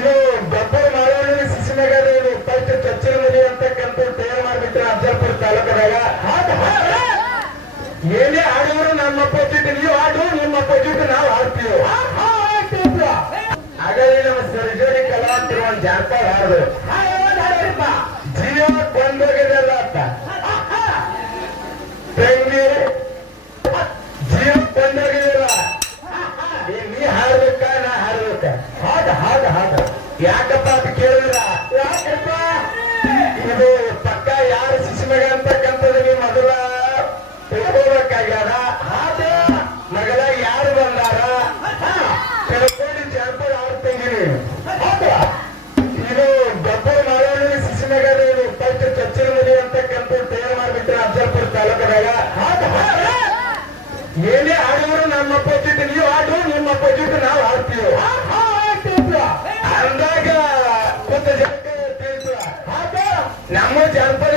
ಇದು ಗೊಬ್ಬರ ಮಾಡೋಣ ಶಿಶುನಗರ ಫಸ್ಟ್ ಚಚ್ಚಿನ ಮನೆ ಅಂತಕ್ಕಂಥ ತಯಾರು ಮಾಡ್ಬಿಟ್ರೆ ಅಫಜಲ್ಪುರ ತಾಲೂಕದಾಗ ಏನೇ ಆಡೋರು ನಮ್ಮ ಅಪೋಸಿಟ್ ನೀವು ಆಡು ನಿಮ್ಮ ಅಪೋಸಿಟ್ ನಾವು ಆಡ್ತೀವಿ. ಹಾಗಾಗಿ ನಮ್ಮ ಸರ್ಜರಿ ಕಲಾವಂತರು ಒಂದು ಜಾನಪದ ಹಾಡು ಜೀವ ಬಂದೋಗಿದೆಲ್ಲ ಅಂತ. ತಂಗಿ ಜೀವ ಕೊಂದೋಗಿದಿಲ್ಲ ಏ, ನೀ ಹಾಡ್ಬೇಕ ನಾ ಹಾಡ್ಬೇಕ? ಹಾಡ ಹಾಡ ಹಾಡ ಯಾಕಪ್ಪ ಅಂತ ಕೇಳಿದ್ರ? ಯಾಕಪ್ಪ? ಇದು ಪಕ್ಕ ಯಾರು ಶಿಶುಮಗ ಅಂತಕ್ಕಂಥದ್ದು ನೀವು ಮೊದಲ? ತಿಳ್ಕೋಬೇಕಾಗ್ಯಾರ ಆದ ಮಗಳ ಯಾರು ಬಂದಾರ? ತಿಳ್ಕೊಂಡು ಜಾನಪದ ಆಡ್ತಂಗಿರಿ ಹೌದಾ ಇದು ಗೊಬ್ಬರ ಮಾಡೋಣ ಶಿಶುನಗರ ನೀವು ಫಸ್ಟ್ ಚಚ್ಚಿನ ಮನೆ ಅಂತಕ್ಕಂಥದ್ದು ತಯಾರು ಮಾಡ್ಬಿಟ್ರೆ ಅಜ್ಜಪುರ ತಾಲೂಕದಾಗ ಏನೇ ಆಡಿದ್ರು ನಮ್ಮ ನಮ್ಮ ಜಾನಪದ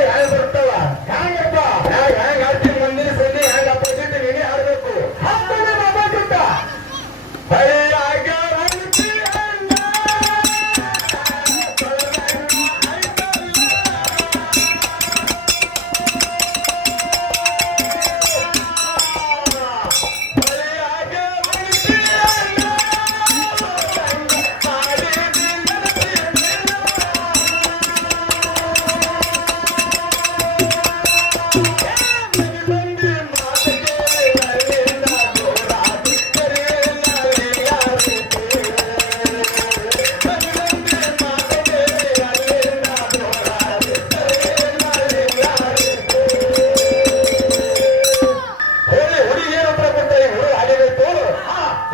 ಹುಡುಗ ಹಾಡಿಬೇಕು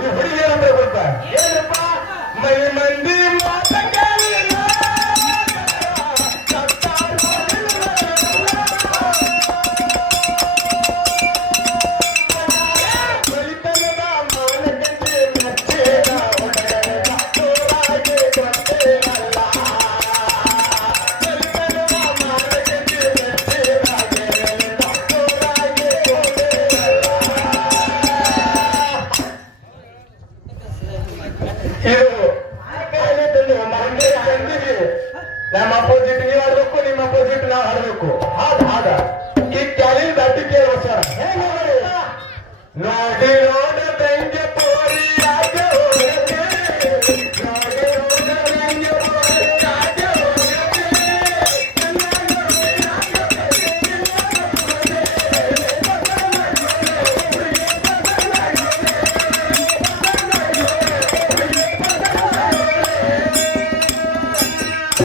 ಈ ಹುಡುಗಿ ಏನಂತ ಕೊಡ್ತಾ ಏನಪ್ಪ ಮೈ ಮಂದಿ ಇವರು ಕಾರ್ಯಕ್ರಮ ತಂದು ಮಂಗಳೂರು ತಂದಿದ್ದೀವಿ ನಮ್ಮ ಅಪೋಸಿಟ್ ನೀವು ಆಡ್ಬೇಕು ನಿಮ್ಮ ಅಪೋಸಿಟ್ ನಾವು ಆಡ್ಬೇಕು ಹಾದ ಹಾದ ಈ ಕ್ಯಾಲಿ ದಾಟಿ ಕೇಳುವ ಸರ್ ನೋಡಿ